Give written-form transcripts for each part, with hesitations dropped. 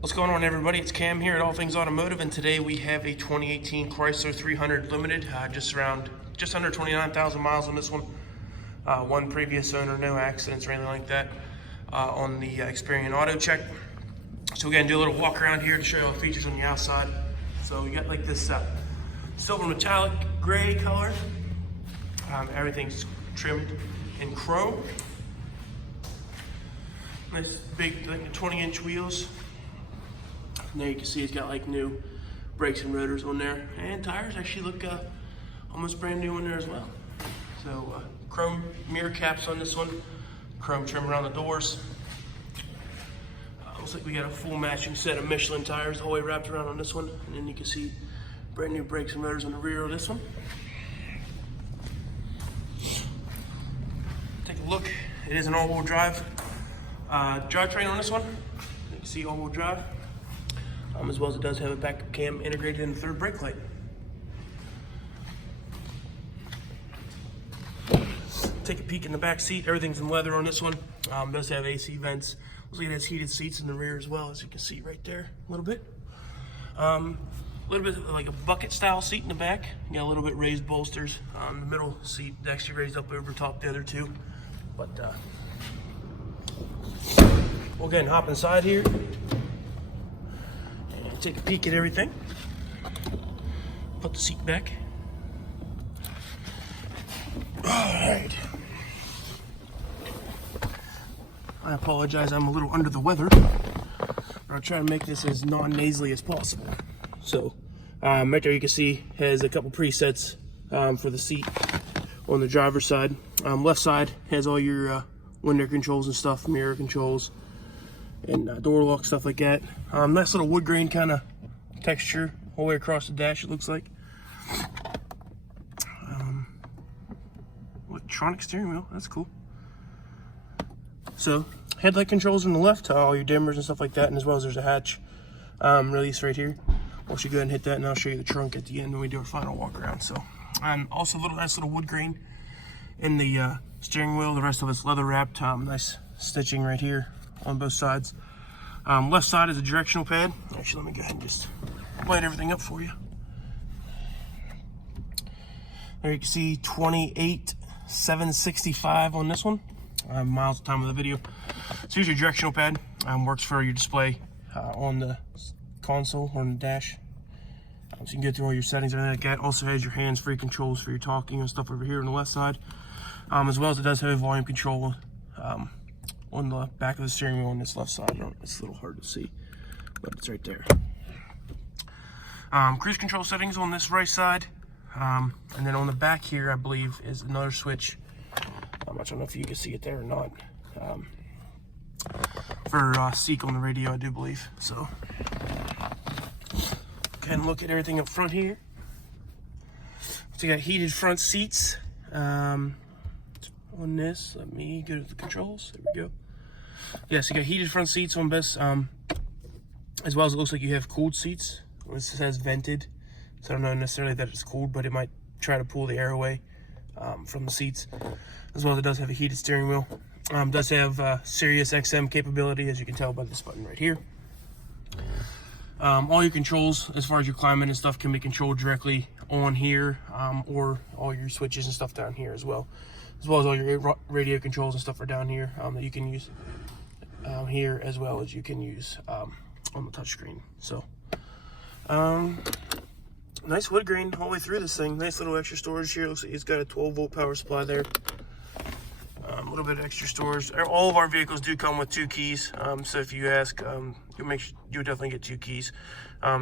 What's going on, everybody? It's Cam here at All Things Automotive, and today we have a 2018 Chrysler 300 Limited, just under 29,000 miles on this one. One previous owner, no accidents or anything like that on the Experian Auto Check. So we're gonna do a little walk around here to show you all the features on the outside. So we got like this silver metallic gray color. Everything's trimmed in chrome. Nice big, like 20-inch wheels. And there you can see it's got like new brakes and rotors on there, and tires actually look almost brand new on there as well. So chrome mirror caps on this one, chrome trim around the doors. Looks like we got a full matching set of Michelin tires the whole way wrapped around on this one, and then you can see brand new brakes and rotors on the rear of this one. Take a look. It is an all-wheel drive drivetrain on this one. You can see all-wheel drive. As well as it does have a backup cam integrated in the third brake light. Take a peek in the back seat. Everything's in leather on this one. Does have AC vents. Looks like it has heated seats in the rear as well, as you can see right there a little bit. A little bit like a bucket style seat in the back. You got a little bit raised bolsters. The middle seat actually raised up over top the other two. But we'll go ahead and hop inside here. Take a peek at everything. Put the seat back. All right. I apologize, I'm a little under the weather. I'll try to make this as non-nasally as possible. So, right there you can see has a couple presets for the seat on the driver's side. Left side has all your window controls and stuff, mirror controls, and door lock, stuff like that. Nice little wood grain kind of texture all the way across the dash, it looks like. Electronic steering wheel, that's cool. So headlight controls on the left, all your dimmers and stuff like that, and as well as there's a hatch release right here. We'll go ahead and hit that, and I'll show you the trunk at the end when we do our final walk around. So also a nice little wood grain in the steering wheel. The rest of it's leather wrapped. Nice stitching right here on both sides. Left side is a directional pad. Actually, let me go ahead and just light everything up for you. There you can see 28,765 on this one. Miles at the time of the video. So here's your directional pad. Works for your display on the console or on the dash. So you can go through all your settings and everything like that. Also has your hands-free controls for your talking and stuff over here on the left side. As well as it does have a volume control on the back of the steering wheel on this left side. It's a little hard to see, but it's right there. Cruise control settings on this right side. And then on the back here, I believe, is another switch. I don't know if you can see it there or not. For Seek on the radio, I do believe. So, go ahead and look at everything up front here. So you got heated front seats. On this, let me go to the controls. There we go. Yeah, so you got heated front seats on this, as well as it looks like you have cooled seats. This says vented, so I don't know necessarily that it's cooled, but it might try to pull the air away from the seats. As well as it does have a heated steering wheel. Does have Sirius XM capability, as you can tell by this button right here. All your controls, as far as your climate and stuff, can be controlled directly on here, or all your switches and stuff down here as well. As well as all your radio controls and stuff are down here that you can use here, as well as you can use on the touchscreen. So, nice wood grain all the way through this thing. Nice little extra storage here. Looks like it's got a 12-volt power supply there. A little bit of extra storage. All of our vehicles do come with 2 keys. So if you ask, you'll definitely get 2 keys.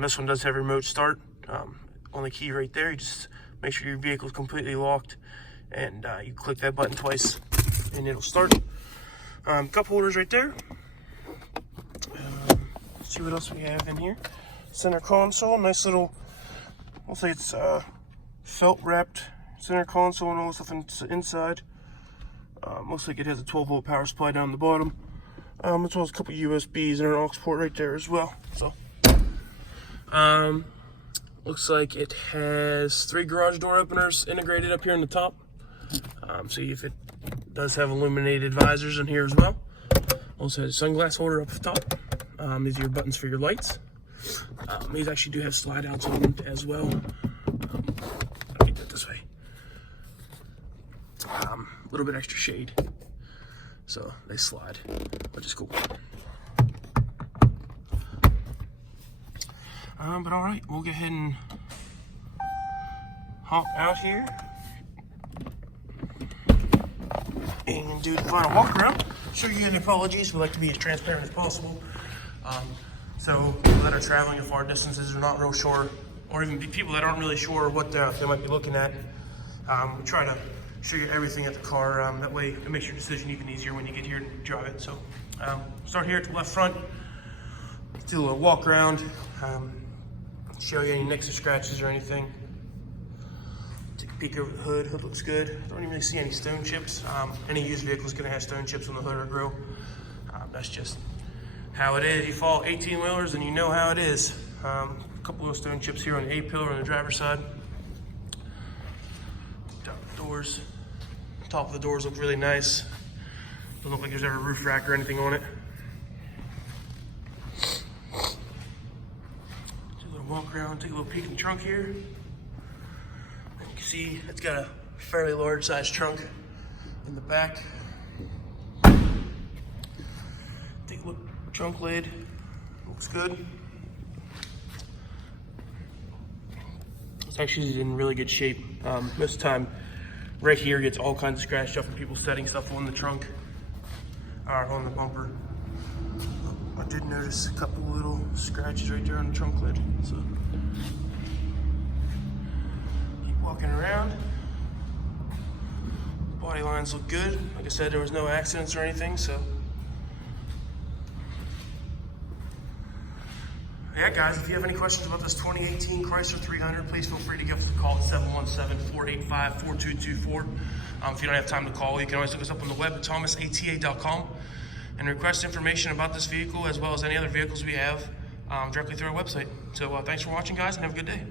This one does have remote start on the key right there. You just make sure your vehicle is completely locked, and you click that button twice and it'll start. Cup holders right there. Let's see what else we have in here. Center console, nice little, I'll say it's felt wrapped center console and all the stuff inside. Looks like it has a 12-volt power supply down the bottom, as well as a couple USBs and an aux port right there as well. So, looks like it has 3 garage door openers integrated up here on the top. See if it does have illuminated visors in here as well. Also has a sunglass holder up the top. These are your buttons for your lights. These actually do have slide outs on them as well. I'll get that this way. A little bit extra shade, so they slide, which is cool. But all right, we'll go ahead and hop out here and do the final walk around. Show you any apologies. We like to be as transparent as possible. So people that are traveling to far distances are not real sure, or even people that aren't really sure what they might be looking at. We try to show you everything at the car. That way it makes your decision even easier when you get here and drive it. So start here at the left front, do a little walk around, show you any nicks or scratches or anything. Take a peek over the hood. Hood looks good. Don't even really see any stone chips. Any used vehicle is going to have stone chips on the hood or grill. That's just how it is. You follow 18-wheelers and you know how it is. A couple of stone chips here on the A-pillar on the driver's side. Down the doors. Top of the doors look really nice. Doesn't look like there's ever a roof rack or anything on it. Do a little walk around, take a little peek in the trunk here. And you can see it's got a fairly large size trunk in the back. Take a look. Trunk lid looks good. It's actually in really good shape. Most of the time, right here gets all kinds of scratched up from people setting stuff on the trunk or on the bumper. I did notice a couple little scratches right there on the trunk lid. So keep walking around. Body lines look good. Like I said, there was no accidents or anything, so. Yeah, guys, if you have any questions about this 2018 Chrysler 300, please feel free to give us a call at 717-485-4224. If you don't have time to call, you can always look us up on the web at thomasata.com and request information about this vehicle as well as any other vehicles we have directly through our website. So thanks for watching, guys, and have a good day.